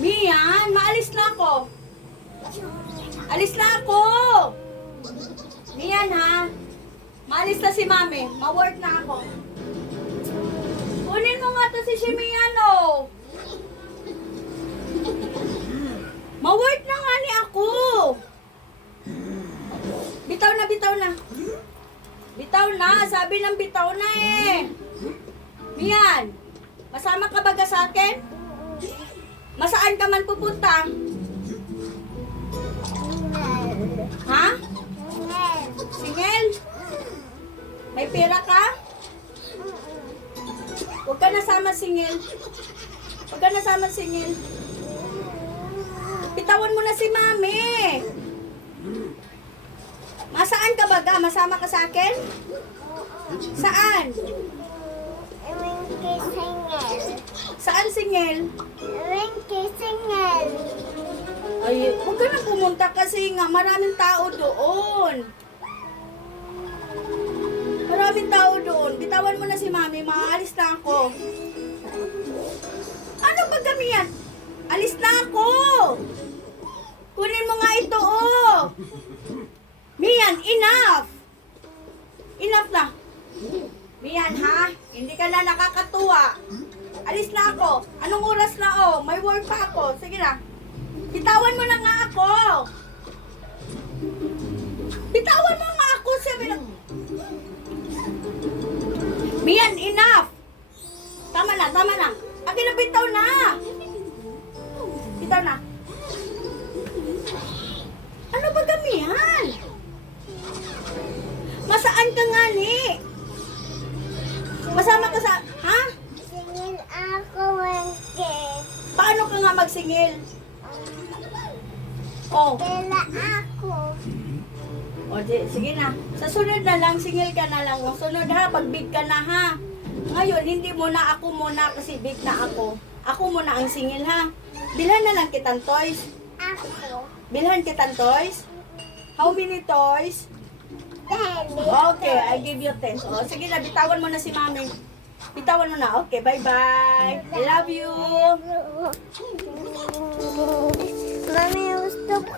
Mian, maalis na ako. Alis na ako. Mian ha. Maalis na si mami. Ma-work na ako. Kunin mo nga to si Mian oh. Ma-work na nga ni ako. Bitaw na, bitaw na. Bitaw na. Sabi ng bitaw na eh. Mian, masama ka baga sa akin? Masaan ka man pupunta? Ha? Singel? May pera ka? Huwag ka nasama singel. Huwag ka nasama singel. Bitawan mo na si mami. Masaan ka baga? Masama ka sa akin? Saan? Saan singel? Ay, huwag ka na pumunta kasi nga maraming tao doon. Maraming tao doon. Bitawan mo na si mami, maalis na ako. Ano ba kami yan? Alis na ako! Kunin mo nga ito, oh! Mian, enough! Enough na! Mian, ha? Hindi ka na nakakatuwa. Alis na ako. Anong oras na, oh? May work pa ako. Sige na. Bitawan mo na nga ako! Bitawan mo nga ako! Sabi na... Mian, enough! Tama na, tama na. Akin na, bitaw na! Bitaw na. Ano ba gamihan? Masaan ka nga ni? Masama ka sa... Ha? Singil ako, Wenke. Paano ka nga magsingil? Oh. Pela ako. O, sige na. Sa sunod na lang, singil ka na lang. O, sunod ha, pag big ka na ha. Ngayon, hindi muna ako muna kasi big na ako. Ako muna ang singil ha. Bilhan na lang kitang toys. Ako. Bilhan kitang toys. How many toys? 10. Okay, I give you 10. O, sige na, bitawan mo na si mami. Bitawan mo na. Okay, bye-bye. I love you. Mami, gusto ko